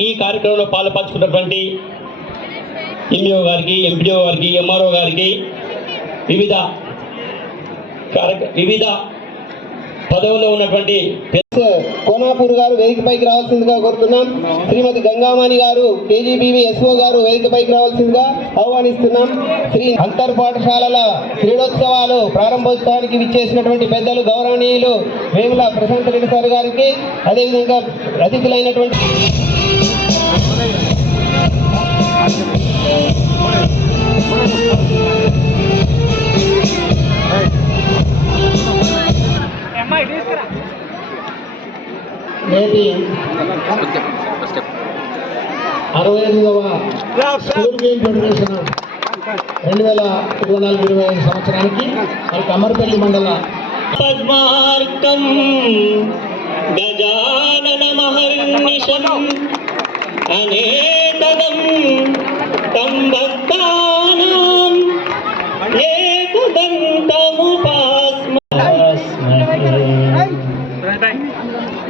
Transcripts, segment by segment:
ఈ కార్యక్రమంలో పాలు పంచుకున్నటువంటి ఎంఈఓ గారికి ఎంపీడీఓ గారికి ఎంఆర్ఓ గారికి వివిధ వివిధ పదవిలో ఉన్నటువంటి కోనాపూర్ గారు వేదికపైకి రావాల్సిందిగా కోరుతున్నాం. శ్రీమతి గంగామాణి గారు కేజీబీవీ ఎస్ఓ గారు వేదికపైకి రావాల్సిందిగా ఆహ్వానిస్తున్నాం. శ్రీ అంతర్ పాఠశాలల క్రీడోత్సవాలు ప్రారంభోత్సవానికి విచ్చేసినటువంటి పెద్దలు గౌరవనీయులు వేముల ప్రశాంత్ రెడ్డి సార్ గారికి అదేవిధంగా అతిథులైనటువంటి నేటి అరవై ఎనిమిదవ స్కూల్ గేమ్ ఫెడరేషన్ రెండు వేల ఇరవై నాలుగు ఇరవై ఐదు సంవత్సరానికి మరి కమ్మరపల్లి మండల పద్మార్కం గజానన మహర్నిశం అనేకదం తం భక్తానాం ఏకదంతముపాస్మహే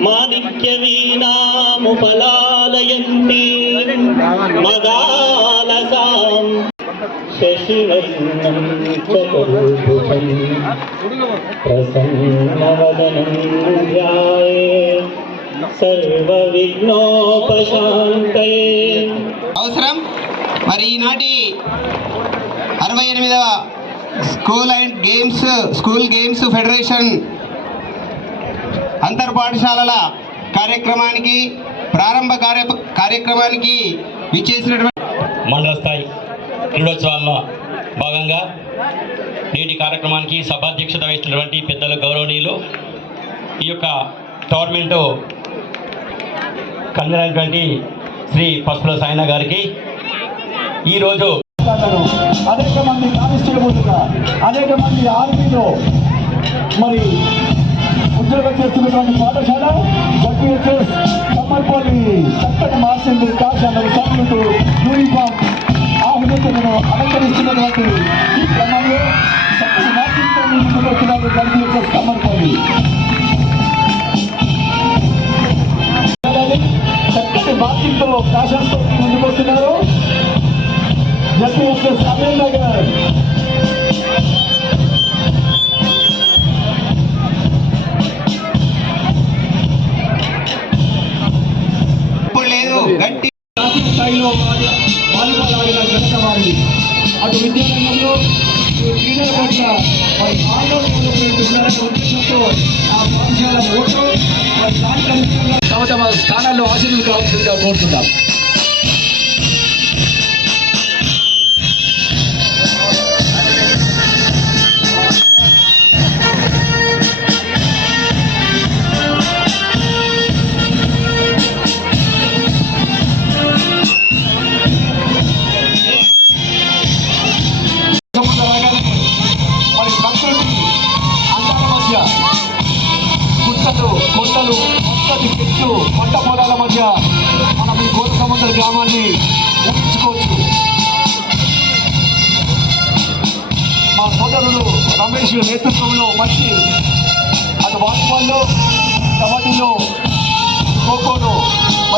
మాదిక్య వీణాముపలాలయంతి మదాలసాం శశివర్ణం చతుర్భుజం ప్రసన్నవదనం ధ్యాయే. సర్వవిఘ్నోపశాంతయే అవసరం మరి ఈనాటి అరవై ఎనిమిదవ school and games school games federation అంతర్ పాఠశాలల కార్యక్రమానికి ప్రారంభ కార్య కార్యక్రమానికి విచ్చేసినటువంటి మండల స్థాయి క్రీడోత్సవాల్లో భాగంగా నేటి కార్యక్రమానికి సభాధ్యక్షత వహిస్తున్నటువంటి పెద్దలు గౌరవనీయులు ఈ యొక్క టోర్నమెంటు కన్వీనర్ శ్రీ పసుపుల సాయిన గారికి. ఈరోజు అతను అనేక మంది కానిస్టేబుల్గా అనేక మంది ఆర్మీలో మరి ఉద్యోగం చేస్తున్నటువంటి పాఠశాల జడ్పీహెచ్ఎస్ కమ్మర్పల్లి చక్కటి మార్చింది కాశాలను సర్వీటు యూనిఫామ్ ఆహ్వానితులను అలంకరిస్తున్నటువంటి ఈ క్రమంలో చక్కటి మార్చింగ్తో ముందుకు వచ్చినారు జడ్పీహెచ్ఎస్ కమ్మర్పల్లి. చక్కటి మార్చింగ్తో కాశాలతో ముందుకొస్తున్నారు జడ్పీహెచ్ఎస్ అమీర్ నగర్ క్రీడల పట్ల ఆ పాఠశాల ఓటు తమ తమ స్థానాల్లో ఆశీర్లు కావాల్సిందిగా కోరుతున్నాం.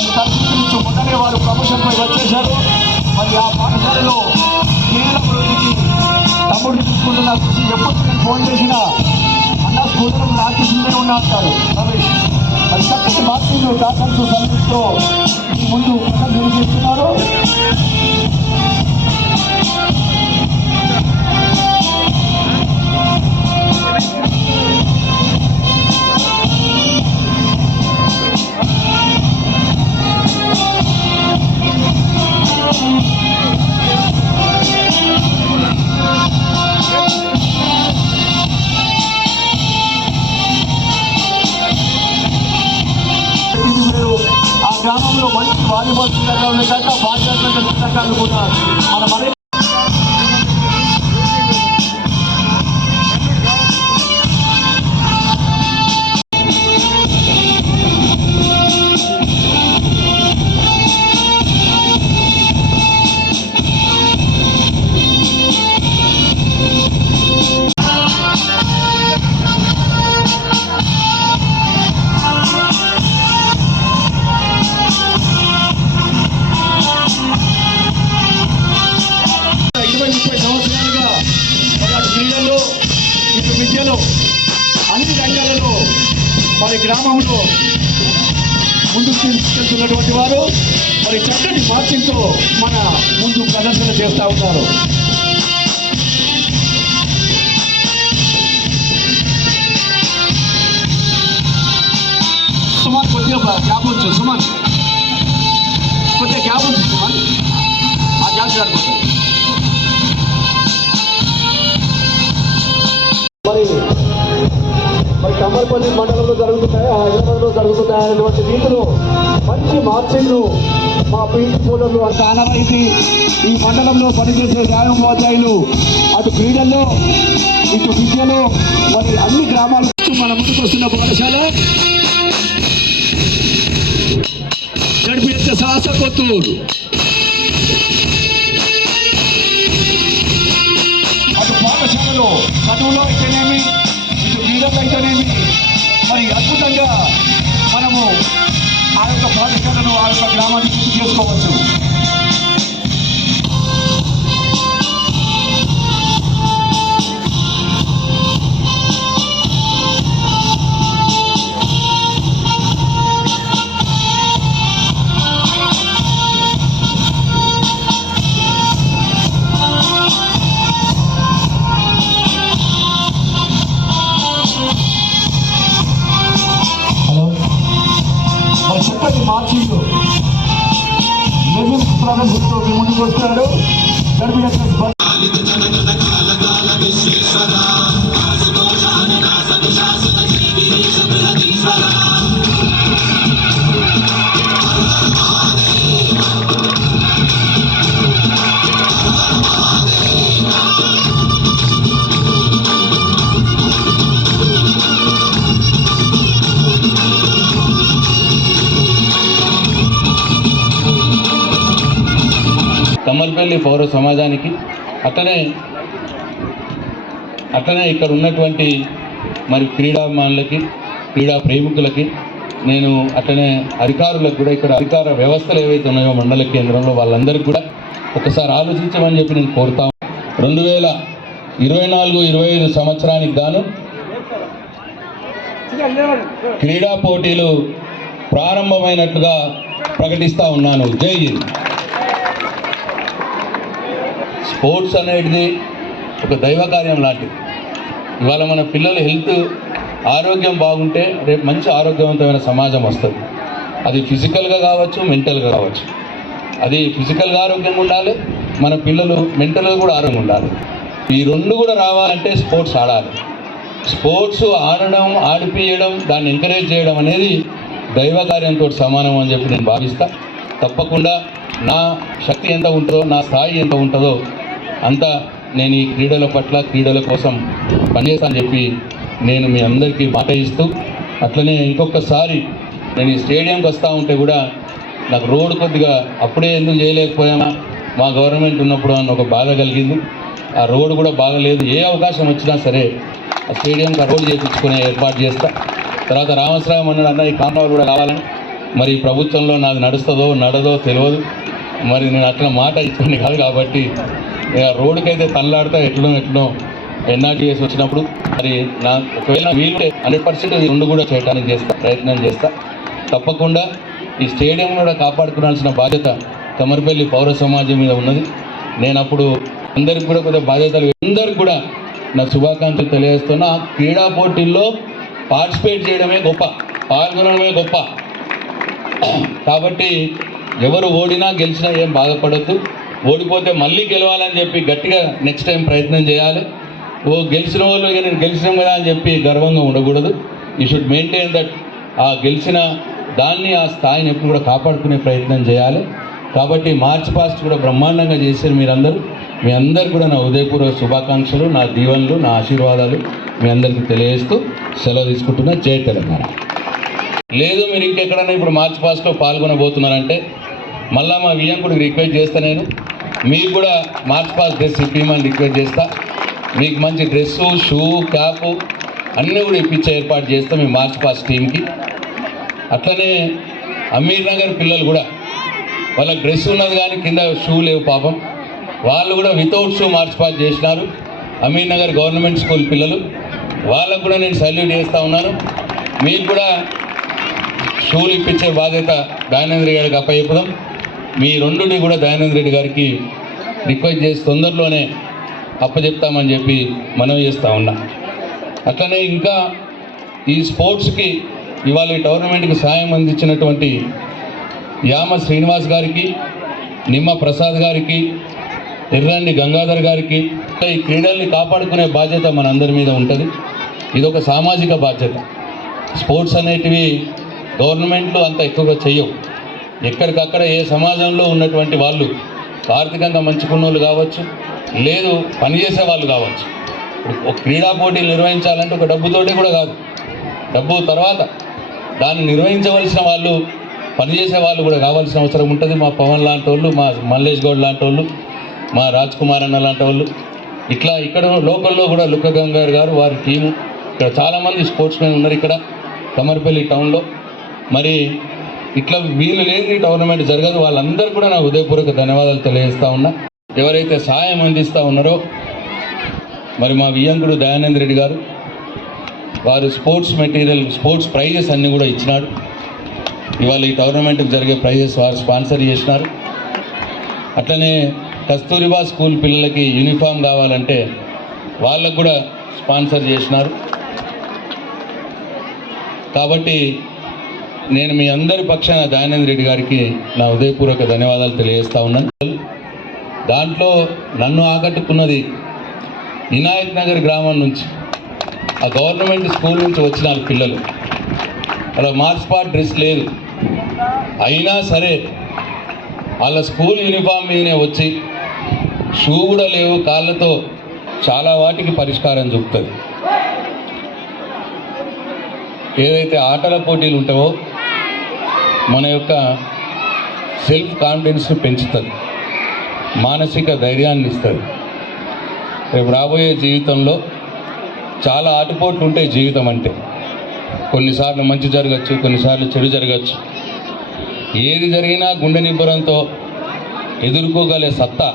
మరి తరగతి నుంచి మొదలే వారు ప్రమోషన్పై వచ్చేశారు మరి ఆ పాఠశాలలో క్రీడల అభివృద్ధికి తమ్ముడు తీసుకుంటున్న కృషి ఎప్పుడు నేను ఫోన్ చేసినా అన్న స్కూల్లో నాకు సిందే ఉన్నా అంటారు రమేష్ మరి చక్కటి మార్పులు డాక్టర్స్ సర్వీస్తో ముందు చేస్తున్నారు Thank you. వాలీబాల్ క్రీడాకారులు కాక బాధ్యత క్రీడాకారులు కూడా మన ముందుకు తీసుకెళ్తున్నటువంటి వారు మరి చక్కటి మార్చింగ్తో మన ముందు ప్రదర్శన చేస్తూ ఉన్నారు. సుమన్ కొద్దిగా గ్యాప్ ఉంచు సుమన్ కొద్దిగా గ్యాప్ ఉంచు సుమన్ ఆ గ్యాప్ సరిపోతుంది మరి కమర్పల్లి మండలంలో జరుగుతున్నాయి హైదరాబాద్లో జరుగుతున్నాయి అనేటువంటి రీతిలో మంచి మార్చింగ్లు మా పీటీ సోదరులు అంత ఈ మండలంలో పనిచేసే న్యాయోపాధ్యాయులు అటు క్రీడల్లో ఇటు విద్యలో మరి అన్ని గ్రామాల మన ముందుకు వస్తున్న పాఠశాల. నడిపించే సాహస కొత్తూరు అటు పాఠశాలలో చదువులో అయితేనేమి ఇటు అయితేనేమి మరి అద్భుతంగా మనము ఆ యొక్క పాఠశాలను ఆ యొక్క గ్రామాన్ని గుర్తు చేసుకోవచ్చు. మార్చింగ్ లెవెన్ ప్రదర్శనతో మీ ముందుకు వస్తున్నాడు. డబ్ల్యూఎస్ఎస్ కమ్మల్పల్లి పౌర సమాజానికి అట్లనే అట్లనే ఇక్కడ ఉన్నటువంటి మరి క్రీడాభిమానులకి క్రీడా ప్రేమికులకి నేను అట్లనే అధికారులకు కూడా ఇక్కడ అధికార వ్యవస్థలు ఏవైతే ఉన్నాయో మండల కేంద్రంలో వాళ్ళందరికీ కూడా ఒకసారి ఆలోచించమని చెప్పి నేను కోరుతా రెండు వేల ఇరవై నాలుగు ఇరవై ఐదు సంవత్సరానికి గాను క్రీడా పోటీలు ప్రారంభమైనట్లుగా ప్రకటిస్తా ఉన్నాను. జై హింద్. స్పోర్ట్స్ అనేది ఒక దైవ కార్యం లాంటిది. ఇవాళ మన పిల్లల హెల్త్ ఆరోగ్యం బాగుంటే రేపు మంచి ఆరోగ్యవంతమైన సమాజం వస్తుంది. అది ఫిజికల్గా కావచ్చు మెంటల్గా కావచ్చు. అది ఫిజికల్గా ఆరోగ్యంగా ఉండాలి మన పిల్లలు మెంటల్గా కూడా ఆరోగ్యంగా ఉండాలి. ఈ రెండు కూడా రావాలంటే స్పోర్ట్స్ ఆడాలి. స్పోర్ట్స్ ఆడడం ఆడిపియడం దాన్ని ఎంకరేజ్ చేయడం అనేది దైవ కార్యంతో సమానం అని చెప్పి నేను భావిస్తా. తప్పకుండా నా శక్తి ఎంత ఉంటుందో నా స్థాయి ఎంత ఉంటుందో అంతా నేను ఈ క్రీడల పట్ల క్రీడల కోసం పనిచేస్తానని చెప్పి నేను మీ అందరికీ మాట ఇస్తూ అట్లనే ఇంకొకసారి నేను ఈ స్టేడియంకి వస్తూ ఉంటే కూడా నాకు రోడ్డు కొద్దిగా అప్పుడే ఎందుకు చేయలేకపోయామా మా గవర్నమెంట్ ఉన్నప్పుడు అని ఒక బాధ కలిగింది. ఆ రోడ్డు కూడా బాగలేదు. ఏ అవకాశం వచ్చినా సరే ఆ స్టేడియంకి ఆ రోడ్డు చేయించుకునే ఏర్పాటు చేస్తా. తర్వాత రామశ్రాయం అన్నాడు అన్న ఈ కాంపౌండ్ కూడా కావాలని. మరి ప్రభుత్వంలో నాది నడుస్తుందో నడదో తెలియదు. మరి నేను అట్లా మాట ఇచ్చింది కాదు కాబట్టి ఇక రోడ్డుకైతే తల్లాడితే ఎట్లనో ఎట్లనో ఎన్ఆర్టీఎస్ వచ్చినప్పుడు మరి నా ఒకవేళ వీలుంటే హండ్రెడ్ పర్సెంట్ రెండు కూడా చేయడానికి చేస్తా ప్రయత్నం చేస్తా. తప్పకుండా ఈ స్టేడియం కూడా కాపాడుకోవాల్సిన బాధ్యత కమర్పల్లి పౌర సమాజం మీద ఉన్నది. నేను అప్పుడు అందరికి కూడా కొద్దిగా బాధ్యతలు అందరికి కూడా నా శుభాకాంక్షలు తెలియజేస్తున్నా. క్రీడా పోటీల్లో పార్టిసిపేట్ చేయడమే గొప్ప పాల్గొనడమే గొప్ప. కాబట్టి ఎవరు ఓడినా గెలిచినా ఏం బాధపడద్దు. ఓడిపోతే మళ్ళీ గెలవాలని చెప్పి గట్టిగా నెక్స్ట్ టైం ప్రయత్నం చేయాలి. ఓ గెలిచిన వాళ్ళు ఇక నేను గెలిచినాం కదా అని చెప్పి గర్వంగా ఉండకూడదు. యూ షుడ్ మెయింటైన్ దట్ ఆ గెలిచిన దాన్ని ఆ స్థాయిని ఎప్పుడు కూడా కాపాడుకునే ప్రయత్నం చేయాలి. కాబట్టి మార్చ్ పాస్ట్ కూడా బ్రహ్మాండంగా చేశారు మీరందరూ. మీ అందరికి కూడా నా ఉదయపూర్వక శుభాకాంక్షలు నా దీవెనలు నా ఆశీర్వాదాలు మీ అందరికీ తెలియజేస్తూ సెలవు తీసుకుంటున్నా. జై తెలంగాణ. లేదు మీరు ఇంకెక్కడైనా ఇప్పుడు మార్చ్ పాస్ట్లో పాల్గొనబోతున్నారంటే మళ్ళా మా వియంకుడికి రిక్వెస్ట్ చేస్తా నేను. మీకు కూడా మార్చ్ పాస్ డ్రెస్ ఇప్పించమని రిక్వెస్ట్ చేస్తా. మీకు మంచి డ్రెస్సు షూ క్యాపు అన్నీ కూడా ఇప్పించే ఏర్పాటు చేస్తాం మీ మార్చ్ పాస్ టీంకి అట్లనే అమీర్ నగర్ పిల్లలు కూడా వాళ్ళ డ్రెస్ ఉన్నది కానీ కింద షూ లేవు పాపం. వాళ్ళు కూడా వితౌట్ షూ మార్చ్ పాస్ చేసినారు. అమీర్ నగర్ గవర్నమెంట్ స్కూల్ పిల్లలు వాళ్ళకు కూడా నేను సల్యూట్ చేస్తూ ఉన్నాను. మీకు కూడా షూలు ఇప్పించే బాధ్యత దానేంద్ర గారికి అప్పచెప్పడం మీ రెండుని కూడా దయానంద రెడ్డి గారికి రిక్వెస్ట్ చేసి తొందరలోనే అప్పచెప్తామని చెప్పి మనవి చేస్తూ ఉన్నా. అట్లనే ఇంకా ఈ స్పోర్ట్స్కి ఇవాళ ఈ టోర్నమెంట్కి సాయం అందించినటువంటి యామ శ్రీనివాస్ గారికి నిమ్మ ప్రసాద్ గారికి ఎర్రండి గంగాధర్ గారికి ఈ క్రీడల్ని కాపాడుకునే బాధ్యత మనందరి మీద ఉంటుంది. ఇది ఒక సామాజిక బాధ్యత. స్పోర్ట్స్ అనేటివి గవర్నమెంట్లు అంత ఎక్కువగా చెయ్యవు. ఎక్కడికక్కడ ఏ సమాజంలో ఉన్నటువంటి వాళ్ళు ఆర్థికంగా మంచుకున్న వాళ్ళు కావచ్చు లేదు పనిచేసే వాళ్ళు కావచ్చు. ఒక క్రీడా పోటీలు నిర్వహించాలంటే ఒక డబ్బుతోటి కూడా కాదు. డబ్బు తర్వాత దాన్ని నిర్వహించవలసిన వాళ్ళు పనిచేసే వాళ్ళు కూడా కావాల్సిన అవసరం ఉంటుంది. మా పవన్ లాంటి వాళ్ళు మా మల్లేష్ గౌడ్ లాంటి వాళ్ళు మా రాజ్ కుమార్ అన్న లాంటి వాళ్ళు ఇట్లా ఇక్కడ లోకల్లో కూడా లుక్క గంగారు గారు వారి టీము. ఇక్కడ చాలామంది స్పోర్ట్స్ మెన్ ఉన్నారు ఇక్కడ కమర్పల్లి టౌన్లో. మరి ఇట్లా వీళ్ళు లేని టోర్నమెంట్ జరగదు. వాళ్ళందరూ కూడా నా హృదయపూర్వక ధన్యవాదాలు తెలియజేస్తా ఉన్నా. ఎవరైతే సహాయం అందిస్తూ ఉన్నారో మరి మా వియ్యంకుడు దయానంద్ రెడ్డి గారు వారు స్పోర్ట్స్ మెటీరియల్ స్పోర్ట్స్ ప్రైజెస్ అన్నీ కూడా ఇచ్చినాడు ఇవాళ ఈ టోర్నమెంట్కి జరిగే ప్రైజెస్ వారు స్పాన్సర్ చేసినారు. అట్లనే కస్తూరిబా స్కూల్ పిల్లలకి యూనిఫామ్ కావాలంటే వాళ్ళకు కూడా స్పాన్సర్ చేసినారు. కాబట్టి నేను మీ అందరి పక్షాన దయానంద్ రెడ్డి గారికి నా హృదయపూర్వక ధన్యవాదాలు తెలియజేస్తా ఉన్నాను. దాంట్లో నన్ను ఆకట్టుకున్నది వినాయక్ నగర్ గ్రామం నుంచి ఆ గవర్నమెంట్ స్కూల్ నుంచి వచ్చిన పిల్లలు. అలా మార్చ్ డ్రెస్ లేదు. అయినా సరే వాళ్ళ స్కూల్ యూనిఫామ్ మీదనే వచ్చి షూ కూడా లేవు కాళ్ళతో చాలా వాటికి పరిష్కారం చూపుతుంది. ఏదైతే ఆటల పోటీలు ఉంటావో మన యొక్క సెల్ఫ్ కాన్ఫిడెన్స్ని పెంచుతుంది. మానసిక ధైర్యాన్ని ఇస్తుంది. రేపు రాబోయే జీవితంలో చాలా ఆటుపోట్లు ఉంటాయి జీవితం అంటే. కొన్నిసార్లు మంచి జరగచ్చు కొన్నిసార్లు చెడు జరగచ్చు. ఏది జరిగినా గుండె నిబ్బరంతో ఎదుర్కోగలే సత్తా.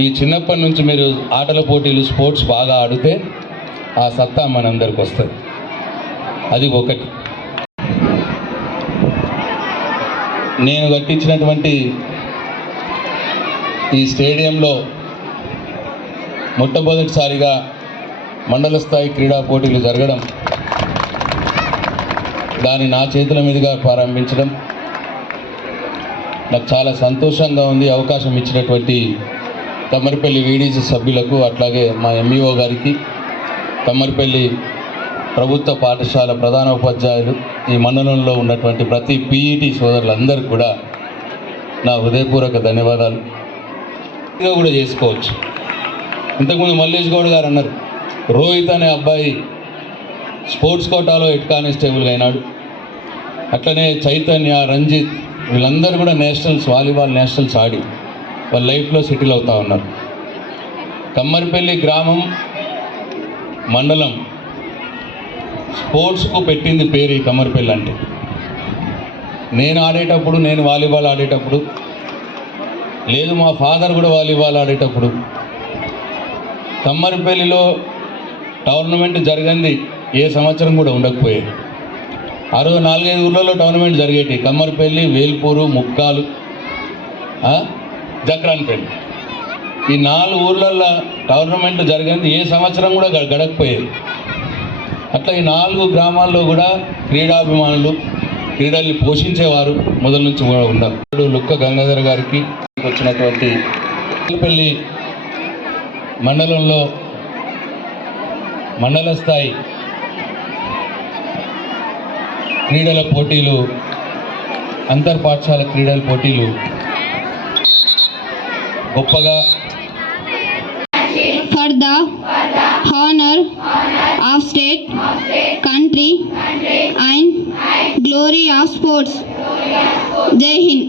ఈ చిన్నప్పటి నుంచి మీరు ఆటల పోటీలు స్పోర్ట్స్ బాగా ఆడితే ఆ సత్తా మనందరికి వస్తుంది అది ఒకటి. నేను కట్టించినటువంటి ఈ స్టేడియంలో మొట్టమొదటిసారిగా మండల స్థాయి క్రీడా పోటీలు జరగడం దాన్ని నా చేతుల మీదుగా ప్రారంభించడం నాకు చాలా సంతోషంగా ఉంది. అవకాశం ఇచ్చినటువంటి తమ్మరిపల్లి వీడీసీ సభ్యులకు అట్లాగే మా ఎంఈఓ గారికి తమ్మరిపల్లి ప్రభుత్వ పాఠశాల ప్రధాన ఉపాధ్యాయులు ఈ మండలంలో ఉన్నటువంటి ప్రతి పీఈటీ సోదరులందరికీ కూడా నా హృదయపూర్వక ధన్యవాదాలు. ఇంకా కూడా చేసుకోవచ్చు. ఇంతకుముందు మల్లేష్ గౌడ్ గారు అన్నారు రోహిత్ అనే అబ్బాయి స్పోర్ట్స్ కోటాలో హెడ్ కానిస్టేబుల్గా అయినాడు. అట్లనే చైతన్య రంజిత్ వీళ్ళందరూ కూడా నేషనల్స్ వాలీబాల్ నేషనల్స్ ఆడి వాళ్ళ లైఫ్లో సెటిల్ అవుతా ఉన్నారు. కమ్మరిపల్లి గ్రామం మండలం స్పోర్ట్స్కు పెట్టింది పేరు ఈ కమ్మరిపల్లి అంటే. నేను ఆడేటప్పుడు నేను వాలీబాల్ ఆడేటప్పుడు లేదు మా ఫాదర్ కూడా వాలీబాల్ ఆడేటప్పుడు కమ్మరిపల్లిలో టోర్నమెంట్ జరిగింది ఏ సంవత్సరం కూడా ఉండకపోయేది. ఆ రోజు నాలుగైదు ఊర్లలో టోర్నమెంట్ జరిగేటి కమ్మరిపల్లి వేల్పూరు ముక్కాలు జక్రాన్పల్లి. ఈ నాలుగు ఊళ్ళల్లో టోర్నమెంట్ జరిగింది ఏ సంవత్సరం కూడా గడకపోయేది. అట్లా ఈ నాలుగు గ్రామాల్లో కూడా క్రీడాభిమానులు క్రీడల్ని పోషించేవారు మొదల నుంచి కూడా ఉన్నారు లుక్క గంగాధర్ గారికి వచ్చినటువంటి పెళ్ళి మండలంలో మండల స్థాయి క్రీడల పోటీలు అంతర్పాఠశాల క్రీడల పోటీలు గొప్పగా of state, country, country and and glory of sports. Jai Hind.